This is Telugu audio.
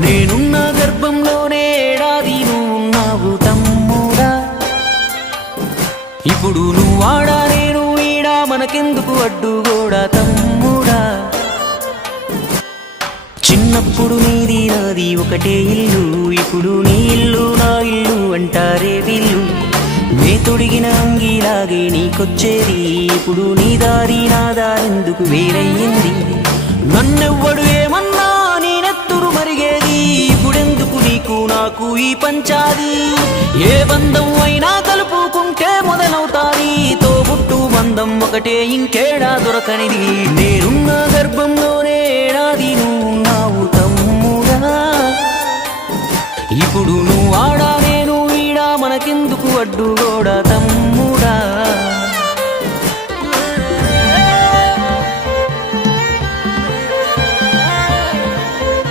నేనున్న గర్భంలోనే ఏడాది నువ్వున్నావు తమ్ముడా. ఇప్పుడు నువ్వాడా నేను ఈడా మనకెందుకు అడ్డుగోడా తమ్ముడా. చిన్నప్పుడు నీది నాది ఒకటే ఇల్లు, ఇప్పుడు నీ ఇల్లు నా ఇల్లు అంటారే వీళ్ళు. నే తొడిగిన అంగిలాగే నీకొచ్చేది, ఇప్పుడు నీ దారి నా దారెందుకు వేరయ్యింది. నన్నెవ్వడు ఏమన్నా నీ నెత్తురు మరిగేది, ఇప్పుడెందుకు నీకు నాకు ఈ పంచాది. ఏ బంధం అయినా కలుపుకుంటే మొదలవుతాది, తోబుట్టు బంధం ఒకటే ఇంకేడా దొరకనిది. నేనున్న గర్భంలోనే ఏడాది నువ్వున్నావు